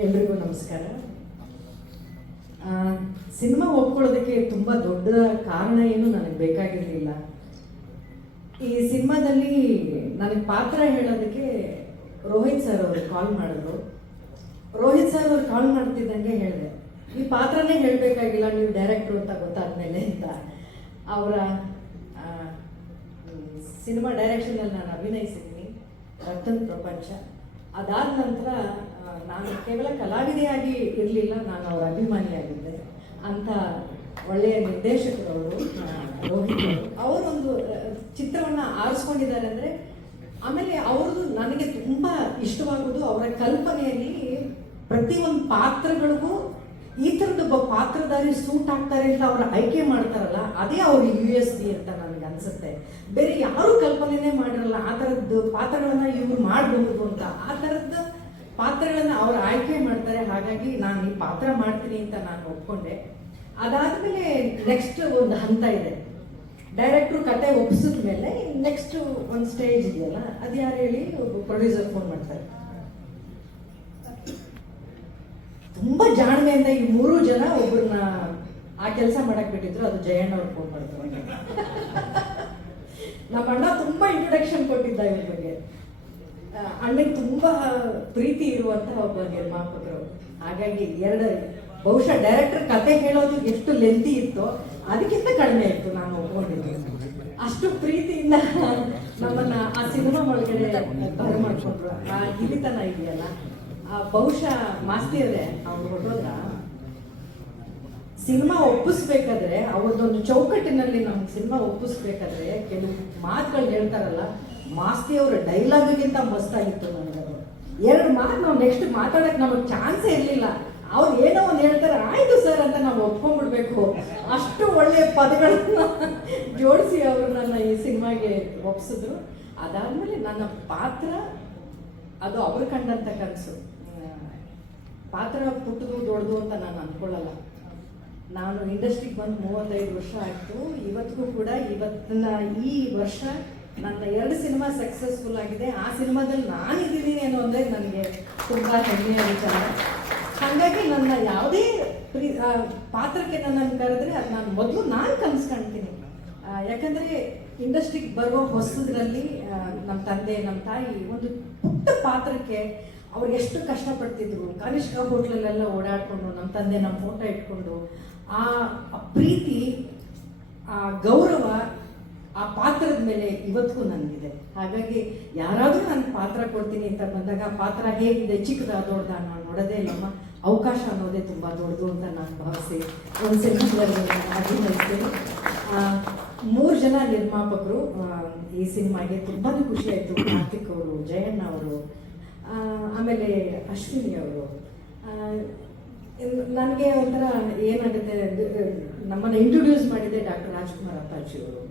ಎಲ್ರಿಗೂ ನಮಸ್ಕಾರ. ಸಿನಿಮಾ ಒಪ್ಕೊಳ್ಳೋದಕ್ಕೆ ತುಂಬ ದೊಡ್ಡ ಕಾರಣ ಏನು ನನಗೆ ಬೇಕಾಗಿರಲಿಲ್ಲ. ಈ ಸಿನಿಮಾದಲ್ಲಿ ನನಗೆ ಪಾತ್ರ ಹೇಳೋದಕ್ಕೆ ರೋಹಿತ್ ಸರ್ ಅವರು ಕಾಲ್ ಮಾಡಿದ್ರು. ರೋಹಿತ್ ಸರ್ ಅವ್ರು ಕಾಲ್ ಮಾಡ್ತಿದ್ದಂಗೆ ಹೇಳಿದೆ, ಈ ಪಾತ್ರನೇ ಹೇಳಬೇಕಾಗಿಲ್ಲ, ನೀವು ಡೈರೆಕ್ಟ್ರು ಅಂತ ಗೊತ್ತಾದ್ಮೇಲೆ ಅಂತ. ಅವರ ಸಿನಿಮಾ ಡೈರೆಕ್ಷನಲ್ಲಿ ನಾನು ಅಭಿನಯಿಸಿದ್ದೀನಿ ರತನ್ ಪ್ರಪಂಚ. ಅದಾದ ನಂತರ ನಾನು ಕೇವಲ ಕಲಾವಿದೆಯಾಗಿ ಇರಲಿಲ್ಲ, ನಾನು ಅವರ ಅಭಿಮಾನಿಯಾಗಿದ್ದೆ. ಅಂತ ಒಳ್ಳೆಯ ನಿರ್ದೇಶಕರವರು ರೋಹಿತ್ ಅವರು, ಅವರೊಂದು ಚಿತ್ರವನ್ನು ಚಿತ್ರವನ್ನ ಆರಿಸ್ಕೊಂಡಿದ್ದಾರೆ ಅಂದರೆ, ಆಮೇಲೆ ಅವ್ರದ್ದು ನನಗೆ ತುಂಬ ಇಷ್ಟವಾಗೋದು ಅವರ ಕಲ್ಪನೆಯಲ್ಲಿ ಪ್ರತಿಯೊಂದು ಪಾತ್ರಗಳಿಗೂ ಈ ಥರದೊಬ್ಬ ಪಾತ್ರಧಾರಿ ಸೂಟ್ ಆಗ್ತಾರೆ ಅಂತ ಅವ್ರು ಆಯ್ಕೆ ಮಾಡ್ತಾರಲ್ಲ, ಅದೇ ಅವ್ರ ಯು ಎಸ್ ಬಿ ಅಂತ ನನಗೆ ಅನ್ಸುತ್ತೆ. ಬೇರೆ ಯಾರು ಕಲ್ಪನೆನೇ ಮಾಡಿರಲ್ಲ, ಆ ಥರದ್ದು ಪಾತ್ರಗಳನ್ನ ಇವ್ರು ಮಾಡಬಹುದು ಅಂತ. ಆ ಥರದ್ದು ಪಾತ್ರಗಳನ್ನ ಅವ್ರು ಆಯ್ಕೆ ಮಾಡ್ತಾರೆ, ಹಾಗಾಗಿ ನಾನು ಈ ಪಾತ್ರ ಮಾಡ್ತೀನಿ ಅಂತ ನಾನು ಒಪ್ಕೊಂಡೆ. ಅದಾದ್ಮೇಲೆ ನೆಕ್ಸ್ಟ್ ಒಂದು ಹಂತ ಇದೆ. ಡೈರೆಕ್ಟ್ರು ಕತೆ ಒಪ್ಸಿದ ಮೇಲೆ ನೆಕ್ಸ್ಟ್ ಒಂದು ಸ್ಟೇಜ್ ಇದೆಯಲ್ಲ, ಅದು ಯಾರು ಹೇಳಿ ಪ್ರೊಡ್ಯೂಸರ್ ಫೋನ್ ಮಾಡ್ತಾರೆ. ತುಂಬಾ ಜಾಣ್ಮೆಯಿಂದ ಈ ಮೂರು ಜನ ಒಬ್ಬರನ್ನ ಆ ಕೆಲಸ ಮಾಡಕ್ ಬಿಟ್ಟಿದ್ರು, ಅದು ಜಯಣ್ಣ ಅವ್ರು ಫೋನ್ ಮಾಡ್ತಾರೆ. ನಮ್ಮ ಅಣ್ಣ ತುಂಬಾ ಇಂಟ್ರೊಡಕ್ಷನ್ ಕೊಟ್ಟಿದ್ದ ಇವ್ರ ಬಗ್ಗೆ. ಅಣ್ಣಗೆ ತುಂಬಾ ಪ್ರೀತಿ ಇರುವಂತಹ ಒಬ್ಬ ನಿರ್ಮಾಪಕರು. ಹಾಗಾಗಿ ಎರಡು, ಬಹುಶಃ ಡೈರೆಕ್ಟರ್ ಕತೆ ಹೇಳೋದು ಎಷ್ಟು ಲೆಂತಿ ಇತ್ತೋ ಅದಕ್ಕಿಂತ ಕಡಿಮೆ ಇತ್ತು ನಾನು ಒಪ್ಕೊಂಡಿದ್ದು ಅಷ್ಟು ಪ್ರೀತಿಯಿಂದ ನಮ್ಮನ್ನ ಆ ಸಿನಿಮಾ ಒಳಗಡೆ ಬರ ಮಾಡ್ಕೊಂಡ್ರು. ಆ ಹಿರಿತನ ಇದೆಯಲ್ಲ, ಆ ಬಹುಶಃ ಮಾಸ್ತಿಯವ್ರೆ ಅವ್ರು ಹೊರಟೋದ್ರ ಸಿನಿಮಾ ಒಪ್ಪಿಸ್ಬೇಕಾದ್ರೆ ಅವ್ರದ್ದೊಂದು ಚೌಕಟ್ಟಿನಲ್ಲಿ ನಮ್ಗೆ ಸಿನಿಮಾ ಒಪ್ಪಿಸ್ಬೇಕಾದ್ರೆ ಕೆಲವು ಮಾತುಗಳು ಹೇಳ್ತಾರಲ್ಲ ಮಾಸ್ತಿ ಅವರ ಡೈಲಾಗಿಗಿಂತ ಮಸ್ತಾಗಿತ್ತು ನನಗದು ಎರಡು ಮಾತು ನಾವು ನೆಕ್ಸ್ಟ್ ಮಾತಾಡಕ್ ನಮಗೆ ಚಾನ್ಸೇ ಇರಲಿಲ್ಲ. ಅವ್ರು ಏನೋ ಒಂದು ಹೇಳ್ತಾರೆ, ಆಯ್ತು ಸರ್ ಅಂತ ನಾವು ಒಪ್ಕೊಂಡ್ಬಿಡ್ಬೇಕು ಅಷ್ಟು ಒಳ್ಳೆಯ ಪದಗಳನ್ನ ಜೋಡಿಸಿ ಅವರು ನನ್ನ ಈ ಸಿನಿಮಾಗೆ ಒಪ್ಸಿದ್ರು. ಅದಾದ್ಮೇಲೆ ನನ್ನ ಪಾತ್ರ, ಅದು ಅವ್ರು ಕಂಡಂತ ಕನಸು. ಪಾತ್ರ ಪುಟ್ಟದು ದೊಡ್ಡದು ಅಂತ ನಾನು ಅನ್ಕೊಳ್ಳಲ್ಲ ನಾನು ಇಂಡಸ್ಟ್ರಿಗೆ ಬಂದು ಮೂವತ್ತೈದು ವರ್ಷ ಆಯಿತು. ಇವತ್ತಿಗೂ ಕೂಡ ಇವತ್ತಿನ ಈ ವರ್ಷ ನನ್ನ ಎರಡು ಸಿನಿಮಾ ಸಕ್ಸಸ್ಫುಲ್ ಆಗಿದೆ. ಆ ಸಿನಿಮಾದಲ್ಲಿ ನಾನು ಇದ್ದೀನಿ ಅಂದರೆ ನನಗೆ ತುಂಬ ಹೆಮ್ಮೆಯ ವಿಚಾರ. ಹಾಗಾಗಿ ನನ್ನ ಯಾವುದೇ ಪ್ರೀ ಪಾತ್ರಕ್ಕೆ ನನ್ನನ್ನು ಕರೆದ್ರೆ ಅದು ನಾನು ಮೊದಲು ನಾನು ಕನಸು ಯಾಕಂದರೆ ಇಂಡಸ್ಟ್ರಿಗೆ ಬರುವ ಹೊಸದ್ರಲ್ಲಿ ನಮ್ಮ ತಂದೆ ನಮ್ಮ ತಾಯಿ ಒಂದು ಪುಟ್ಟ ಪಾತ್ರಕ್ಕೆ ಅವ್ರು ಎಷ್ಟು ಕಷ್ಟಪಡ್ತಿದ್ರು. ಕನಿಷ್ಕ ಹೋಟ್ಲಲ್ಲೆಲ್ಲ ಓಡಾಡಿಕೊಂಡು ನಮ್ಮ ತಂದೆ ನಮ್ಮ ಫೋಟೋ ಇಟ್ಕೊಂಡು ಆ ಪ್ರೀತಿ, ಆ ಗೌರವ ಆ ಪಾತ್ರದ ಮೇಲೆ ಇವತ್ತಿಗೂ ನನಗಿದೆ ಹಾಗಾಗಿ ಯಾರಾದರೂ ನಾನು ಪಾತ್ರ ಕೊಡ್ತೀನಿ ಅಂತ ಬಂದಾಗ ಪಾತ್ರ ಹೇಗಿದೆ, ಚಿಕ್ಕದ ದೊಡ್ಡದ ನಾನು ನೋಡೋದೇ ಇಲ್ಲಮ್ಮ. ಅವಕಾಶ ಅನ್ನೋದೇ ತುಂಬ ದೊಡ್ಡದು ಅಂತ ನಾನು ಭಾವಿಸಿ ಒಂದು ಸಿನಿಮಾದಲ್ಲಿ ಅಭಿನಯಿಸ್ತೀನಿ. ಮೂರು ಜನ ನಿರ್ಮಾಪಕರು ಈ ಸಿನಿಮಾಗೆ ತುಂಬಾ ಖುಷಿ ಆಯಿತು. ಕಾರ್ತಿಕ್ ಅವರು, ಜಯಣ್ಣ ಅವರು ಆಮೇಲೆ ಅಶ್ವಿನಿ ಅವರು. ನನಗೆ ಒಂಥರ ಏನಾಗುತ್ತೆ ನಮ್ಮನ್ನು ಇಂಟ್ರೊಡ್ಯೂಸ್ ಮಾಡಿದ್ದೆ ಡಾಕ್ಟರ್ ರಾಜ್ಕುಮಾರ್ ಅಪ್ಪಾಜಿ ಅವರು.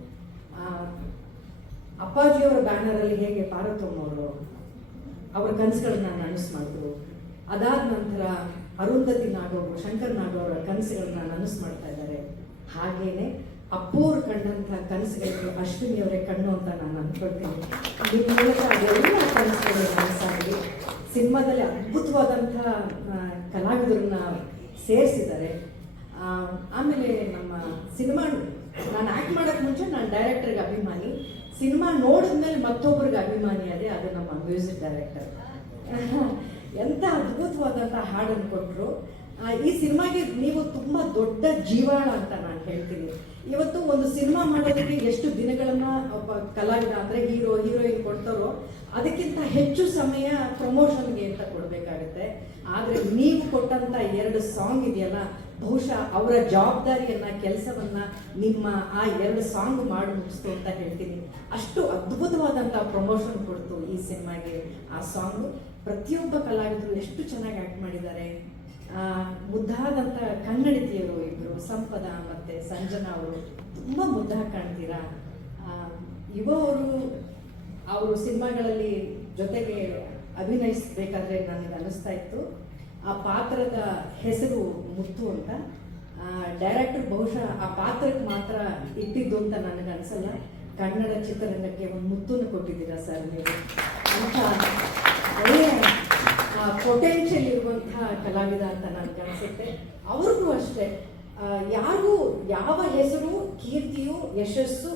ಅಪ್ಪಾಜಿಯವರ ಬ್ಯಾನರಲ್ಲಿ ಹೇಗೆ ಪಾರ್ವತಮ್ಮ ಅವರು ಅವರ ಕನಸುಗಳನ್ನ ನನಸು ಮಾಡಿದ್ರು ಅದಾದ ನಂತರ ಅರುಂಧತಿ ನಾಗವರು ಶಂಕರ್ ನಾಗವರ ಕನಸುಗಳನ್ನ ನನಸು ಮಾಡ್ತಾ ಇದ್ದಾರೆ. ಹಾಗೇನೆ ಅಪ್ಪೋರ್ ಕಂಡಂಥ ಕನಸುಗಳಿಗೆ ಅಶ್ವಿನಿಯವರೇ ಕಣ್ಣು ಅಂತ ನಾನು ಅಂದ್ಕೊಳ್ತೀನಿ. ನಿಮ್ಮ ಮೂಲಕ ಕನಸುಗಳು ನನಸಾಗಲಿ ಸಿನಿಮಾದಲ್ಲಿ ಅದ್ಭುತವಾದಂಥ ಕಲಾವಿದರನ್ನ ಸೇರಿಸಿದ್ದಾರೆ. ಆಮೇಲೆ ನಮ್ಮ ಸಿನಿಮಾ ನಾನು ಆ್ಯಕ್ಟ್ ಮಾಡೋಕ್ಕೆ ಮುಂಚೆ ನಾನು ಡೈರೆಕ್ಟರ್ಗೆ ಅಭಿಮಾನಿ. ಸಿನಿಮಾ ನೋಡಿದ್ಮೇಲೆ ಮತ್ತೊಬ್ಬರಿಗೆ ಅಭಿಮಾನಿ ಅದೇ, ಅದು ನಮ್ಮ ಮ್ಯೂಸಿಕ್ ಡೈರೆಕ್ಟರ್ ಎಂಥ ಅದ್ಭುತವಾದಂಥ ಹಾಡನ್ನು ಕೊಟ್ಟರು ಈ ಸಿನಿಮಾಗೆ ನೀವು ತುಂಬ ದೊಡ್ಡ ಜೀವಾಳ ಅಂತ ನಾನು ಹೇಳ್ತೀನಿ. ಇವತ್ತು ಒಂದು ಸಿನಿಮಾ ಮಾಡೋದಕ್ಕೆ ಎಷ್ಟು ದಿನಗಳನ್ನ ಒಬ್ಬ ಕಲಾವಿದ ಅಂದರೆ ಹೀರೋ, ಹೀರೋಯಿನ್ ಕೊಡ್ತಾರೋ, ಅದಕ್ಕಿಂತ ಹೆಚ್ಚು ಸಮಯ ಪ್ರಮೋಷನ್ಗೆ ಅಂತ ಕೊಡಬೇಕಾಗುತ್ತೆ. ಆದರೆ ನೀವು ಕೊಟ್ಟಂತ ಎರಡು ಸಾಂಗ್ ಇದೆಯಲ್ಲ ಬಹುಶಃ ಅವರ ಜವಾಬ್ದಾರಿಯನ್ನ ಕೆಲಸವನ್ನ ನಿಮ್ಮ ಆ ಎರಡು ಸಾಂಗ್ ಮಾಡಿ ಮುಗಿಸ್ತು ಅಂತ ಹೇಳ್ತೀನಿ. ಅಷ್ಟು ಅದ್ಭುತವಾದಂಥ ಪ್ರಮೋಷನ್ ಕೊಡ್ತು ಈ ಸಿನಿಮಾಗೆ ಆ ಸಾಂಗು ಪ್ರತಿಯೊಬ್ಬ ಕಲಾವಿದರು ಎಷ್ಟು ಚೆನ್ನಾಗಿ ಆ್ಯಕ್ಟ್ ಮಾಡಿದ್ದಾರೆ. ಆ, ಮುದ್ದಾದಂಥ ಕನ್ನಡತಿಯರು ಇಬ್ಬರು ಸಂಪದ ಮತ್ತು ಸಂಜನಾ ಅವರು ತುಂಬ ಮುದ್ದಾಗಿ ಕಾಣ್ತೀರಾ? ಯುವ ಅವರು ಅವರು ಸಿನಿಮಾಗಳಲ್ಲಿ ಜೊತೆಗೆ ಅಭಿನಯಿಸಬೇಕಾದ್ರೆ ನನಗೆ ಅನ್ನಿಸ್ತಾ ಇತ್ತು. ಆ ಪಾತ್ರದ ಹೆಸರು ಮುತ್ತು ಅಂತ. ಡೈರೆಕ್ಟರ್ ಬಹುಶಃ ಆ ಪಾತ್ರಕ್ಕೆ ಮಾತ್ರ ಇಟ್ಟಿದ್ದು ಅಂತ ನನಗೆ ಅನಿಸಲ್ಲ. ಕನ್ನಡ ಚಿತ್ರರಂಗಕ್ಕೆ ಒಂದು ಮುತ್ತನ್ನು ಕೊಟ್ಟಿದ್ದೀರಾ ಸರ್ ನೀವು. ಅಂತ ಒಳ್ಳೆಯ ಪೊಟೆನ್ಷಿಯಲ್ ಇರುವಂತಹ ಕಲಾವಿದ ಅಂತ ನನಗೆ ಅನಿಸುತ್ತೆ. ಅವ್ರಿಗೂ ಅಷ್ಟೇ. ಯಾರಿಗೂ ಯಾವ ಹೆಸರು, ಕೀರ್ತಿಯು, ಯಶಸ್ಸು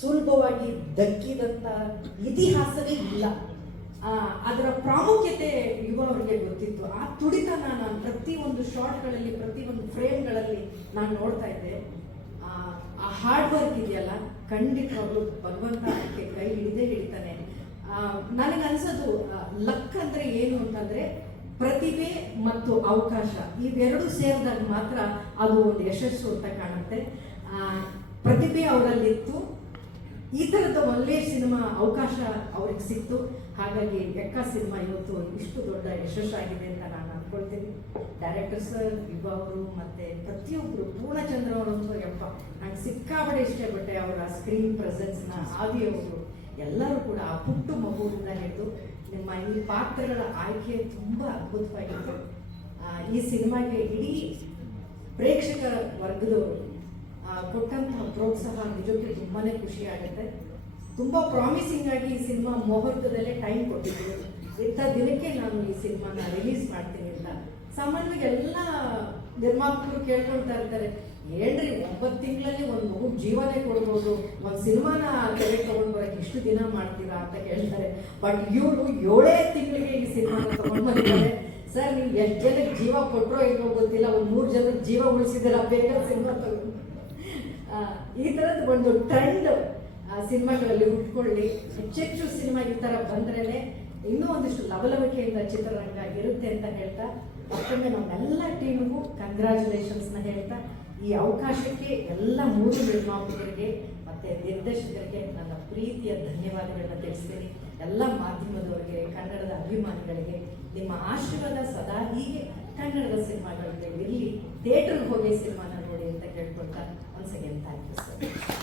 ಸುಲಭವಾಗಿ ದಕ್ಕಿದಂಥ ಇತಿಹಾಸವೇ ಇಲ್ಲ. ಅದರ ಪ್ರಾಮುಖ್ಯತೆ ಯುವವರಿಗೆ ಗೊತ್ತಿತ್ತು. ಆ ತುಡಿತನ ನಾನು ಪ್ರತಿ ಪ್ರತಿಯೊಂದು ಶಾರ್ಟ್ಗಳಲ್ಲಿ ಒಂದು ಫ್ರೇಮ್ಗಳಲ್ಲಿ ನಾನು ನೋಡ್ತಾ ಇದ್ದೆ. ಆ, ಹಾರ್ಡ್ ವರ್ಕ್ ಇದೆಯಲ್ಲ ಖಂಡಿತವಾಗ್ಲೂ ಭಗವಂತ ಅದಕ್ಕೆ ಕೈ ಹಿಡಿದೇ ಹಿಡಿತಾನೆ. ನನಗೆ ಅನ್ಸೋದು ಲಕ್ ಅಂದ್ರೆ ಏನು ಅಂತಂದ್ರೆ ಪ್ರತಿಭೆ ಮತ್ತು ಅವಕಾಶ ಇವೆರಡು ಸೇರಿದಾಗ ಮಾತ್ರ ಅದು ಒಂದು ಯಶಸ್ಸು ಅಂತ ಕಾಣುತ್ತೆ. ಪ್ರತಿಭೆ ಅವರಲ್ಲಿತ್ತು. ಈ ಥರದ ಒಳ್ಳೆಯ ಸಿನಿಮಾ ಅವಕಾಶ ಅವ್ರಿಗೆ ಸಿಕ್ತು. ಹಾಗಾಗಿ ಎಕ್ಕ ಸಿನಿಮಾ ಇವತ್ತು ಇಷ್ಟು ದೊಡ್ಡ ಯಶಸ್ಸಾಗಿದೆ ಅಂತ ನಾನು ಅಂದ್ಕೊಳ್ತೀನಿ ಡೈರೆಕ್ಟರ್ ಸರ್ ಯುವ ಅವರು ಮತ್ತೆ ಪ್ರತಿಯೊಬ್ಬರು ಪೂರ್ಣಚಂದ್ರ ಅವರಂತೂ ಯಪ್ಪ, ನಂಗೆ ಸಿಕ್ಕಾಪಟ್ಟೆ ಇಷ್ಟಪಟ್ಟೆ ಅವರ ಸ್ಕ್ರೀನ್ ಪ್ರೆಸೆನ್ಸ್ನ ಆದಿಯವರು ಎಲ್ಲರೂ ಕೂಡ ಆ ಪುಟ್ಟು ಮಗುವಿಂದ ಹಿಡಿದು ನಿಮ್ಮ ಈ ಪಾತ್ರಗಳ ಆಯ್ಕೆ ತುಂಬ ಅದ್ಭುತವಾಗಿತ್ತು. ಈ ಸಿನಿಮಾಗೆ ಇಡೀ ಪ್ರೇಕ್ಷಕರ ವರ್ಗದವರು ಕೊಟ್ಟಂತಹ ಪ್ರೋತ್ಸಾಹ ನಿಜಕ್ಕೂ ತುಂಬಾ ಖುಷಿ ಆಗುತ್ತೆ ತುಂಬಾ ಪ್ರಾಮಿಸಿಂಗ್ ಆಗಿ ಈ ಸಿನಿಮಾ ಮುಹೂರ್ತದಲ್ಲೇ ಟೈಮ್ ಕೊಟ್ಟಿದ್ದೀನಿ ಇಂಥ ದಿನಕ್ಕೆ ನಾನು ಈ ಸಿನಿಮಾನ ರಿಲೀಸ್ ಮಾಡ್ತೀನಿ ಅಂತ. ಸಾಮಾನ್ಯವಾಗಿ ಎಲ್ಲ ನಿರ್ಮಾಪಕರು ಕೇಳ್ಕೊಳ್ತಾ ಇರ್ತಾರೆ, ಏನ್ರಿ ಒಂಬತ್ತು ತಿಂಗಳಲ್ಲಿ ಒಂದು ಮಗು ಜೀವನೇ ಕೊಡ್ಬೋದು, ಒಂದು ಸಿನಿಮಾನ ತೆರೆ ತಗೊಂಡು ಬರಕ್ಕೆ ಇಷ್ಟು ದಿನ ಮಾಡ್ತೀರಾ? ಅಂತ ಕೇಳ್ತಾರೆ. ಬಟ್ ಇವರು ಏಳೇ ತಿಂಗಳಿಗೆ ಈ ಸಿನಿಮಾನ ತಗೊಂಡು ಬಂದಿದ್ದಾರೆ. ಸರ್, ನೀವು ಎಷ್ಟು ಜನಕ್ಕೆ ಜೀವ ಕೊಟ್ಟರೋ ಏನೋ ಗೊತ್ತಿಲ್ಲ, ಒಂದು ಮೂರು ಜನಕ್ಕೆ ಜೀವ ಉಳಿಸಿದಿರ ಬೇಗ ಸಿನಿಮಾ ತಗೊಂಡು ಈ ಥರದ್ದು ಒಂದು ಟ್ರೆಂಡ್ ಸಿನಿಮಾಗಳಲ್ಲಿ ಹುಟ್ಕೊಳ್ಳಿ. ಹೆಚ್ಚೆಚ್ಚು ಸಿನಿಮಾ ಈ ತರ ಬಂದ್ರೇ ಇನ್ನೂ ಒಂದಿಷ್ಟು ಲವಲವಿಕೆಯಿಂದ ಚಿತ್ರರಂಗ ಇರುತ್ತೆ ಅಂತ ಹೇಳ್ತಾ, ಮತ್ತೊಮ್ಮೆ ನಮ್ಮೆಲ್ಲ ಟೀಮಿಗೂ ಕಂಗ್ರ್ಯಾಚುಲೇಷನ್ಸ್ನ ಹೇಳ್ತಾ, ಈ ಅವಕಾಶಕ್ಕೆ ಎಲ್ಲ ಮೂರು ನಿರ್ಮಾಪಕರಿಗೆ ಮತ್ತೆ ನಿರ್ದೇಶಕರಿಗೆ ನನ್ನ ಪ್ರೀತಿಯ ಧನ್ಯವಾದಗಳನ್ನ ತಿಳಿಸ್ತೀನಿ. ಎಲ್ಲ ಮಾಧ್ಯಮದವರಿಗೆ, ಕನ್ನಡದ ಅಭಿಮಾನಿಗಳಿಗೆ, ನಿಮ್ಮ ಆಶೀರ್ವಾದ ಸದಾ ಹೀಗೆ ಕನ್ನಡದ ಸಿನಿಮಾಗಳಿಗೆ ಇರಲಿ ಥಿಯೇಟರ್ಗೆ ಹೋಗಿ ಸಿನಿಮಾನ Once again, thank you so much.